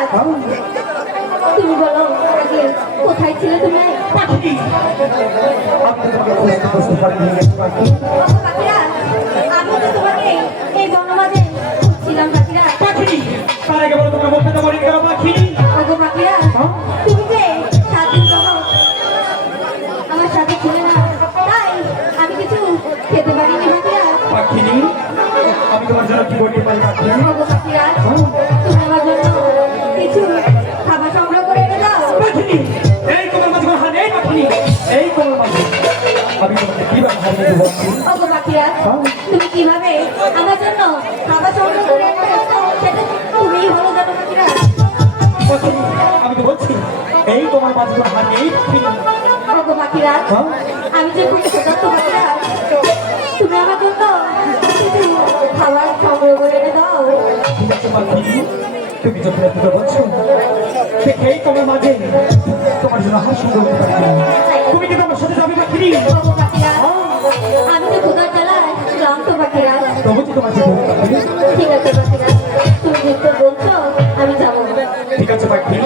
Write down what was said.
পাখিরাজ, তুমি বলো আগে কোথায় ছিলে তুমি? পাখি পাখিরাজ, আমি তো তোমাকে এই বনমাঝে খুঁজছিলাম পাখিরাজ। পাখি তার আগে বলো তোমার মুখে তো মরে গেল পাখি। ওগো পাখিরাজ, তুমি যে 7 দিন যাবত আমার সাথে ছিলে না, তাই আমি কিছু খেতে পারিনি পাখিরাজ। পাখিনি আমি তোমার জন্য কি করতে পারি পাখি? ওগো পাখিরাজ, তুমি আমার জন্য কিছু খাবার সংগ্রহ করে এনে দাও। পাখিনি এই তোমার মাঝে কোনো হাত নেই পাখিনি, এই তোমার মাঝে আমি তোমাকে কি ব্যবহার দেবো বলছি? ওগো পাখিরাজ, তুমি কিভাবে আমার জন্য খাবার সংগ্রহ করে এনে দাও সেটা তুমিই ভালো জানো পাখিরাজ। পাখিনি আমি তো বলছি এই তোমার মাঝে কোনো হাত নেই পাখিনি। ওগো পাখিরাজ, আমি যে খুব ক্ষুধার্ত পাখিরাজ, তুমি আমার জন্য কিছু খাবার সংগ্রহ করে এনে দাও। ঠিক আছে পাখি, তুমি যখন এত বলছো দেখেই তোমার মাঝে তোমার জন্য হাত সুন্দর করতে পারি। তুমি কি তোমার সাথে যাবে পাখিনি? ওগো পাখিরাজ, আমি যে ক্ষুধার জ্বালায় ক্লান্ত পাখিরাজ। তবু কি তোমার যেতে হবে পাখি? ঠিক আছে পাখিরাজ, তুমি যেহেতু বলছো আমি যাবো। ঠিক আছে পাখি